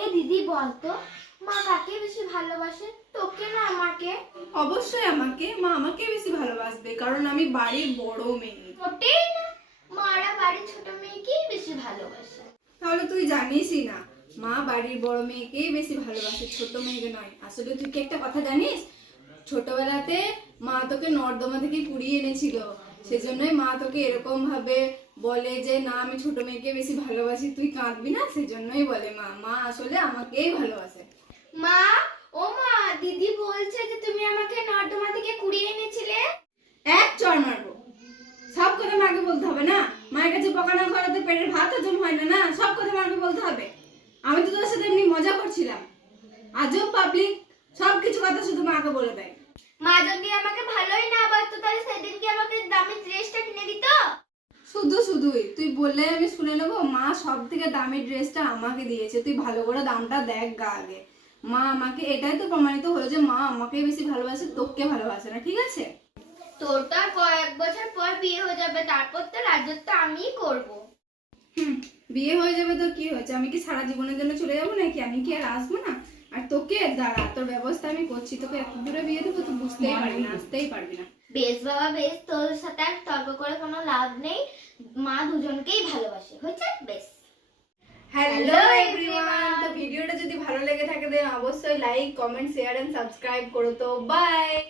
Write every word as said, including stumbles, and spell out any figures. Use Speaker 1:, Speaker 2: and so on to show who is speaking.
Speaker 1: দিদি বলতো মা কাকে বেশি ভালোবাসে, তোকে না আমাকে?
Speaker 2: অবশ্যই আমাকে। মা আমাকে বেশি ভালোবাসবে, কারণ আমি বাড়ির বড় মেয়ে।
Speaker 1: মোটেই না, মারা বাড়ির ছোট মেয়েকেই বেশি ভালোবাসে।
Speaker 2: তাহলে তুই জানিসই না, মা বাড়ির বড় মেয়েকেই বেশি ভালোবাসে, ছোট মেয়েকে নয়। আসলে তুই কি একটা কথা জানিস, ছোটবেলাতে মা তোকে নর্দমা থেকে কুড়িয়ে এনেছিল, সেজন্যই মা তোকে এরকম ভাবে বলে যে না আমি ছোট মেয়েকে বেশি ভালোবাসি, তুই কাঁদবি না, সেজন্যই বলে মা মা আসলে আমাকেই ভালোবাসে।
Speaker 1: মা, ও মা, দিদি বলছে যে তুমি আমাকে নর্দমা থেকে কুড়িয়ে এনেছিলে।
Speaker 2: এক চড় মারবো। সব কথা মাকে বলতে হবে না, মায়ের কাছে বকা না করে তো পেটের ভাত হজম হয় না। না, সব কথা মাকে বলতে হবে। আমি তো তোর সাথে এমনি মজা করছিলাম, আজও পাবলিক সব কিছু কথা শুধু মাকে বলে দেয়।
Speaker 1: মা যদি আমাকে ভালোই না বাসতো তাহলে সেদিন কি আমাকে দামি ড্রেসটা কিনে দিত?
Speaker 2: শুধু শুধুই তুই বললে আমি শুনে নেবো? মা সব থেকে দামি ড্রেসটা আমাকে দিয়েছে, তুই ভালো করে দামটা দেখ গা আগে। মা আমাকে, এটাই তো প্রমাণিত হলো যে মা আমাকে বেশি ভালোবাসে, তোকে ভালোবাসে না, ঠিক আছে?
Speaker 1: তোর তো আর কয়েক বছর পর বিয়ে হয়ে যাবে, তারপর তো রাজত্ব আমিই করব।
Speaker 2: হুম, বিয়ে হয়ে যাবে তো কি হয়েছে? আমি কি সারা জীবনের জন্য চলে যাবো নাকি? আমি কি আর আসবো না? আর তোকে দাঁড়া, তোর ব্যবস্থা আমি করছি। তোকে এত দূরে বিয়ে দেবো, তো বুঝতেই পারবি না, আসতেই পারবি না।
Speaker 1: বেশ বাবা বেশ, তোর সাথে আর তর্ক করে কোনো লাভ নেই। মা দুজনকেই ভালোবাসে, হয়েছে? বেশ।
Speaker 2: হ্যালো এভরিওয়ান, তো ভিডিওটা যদি ভালো লেগে থাকে দেন অবশ্যই like, comment, share and subscribe করো। তো বাই।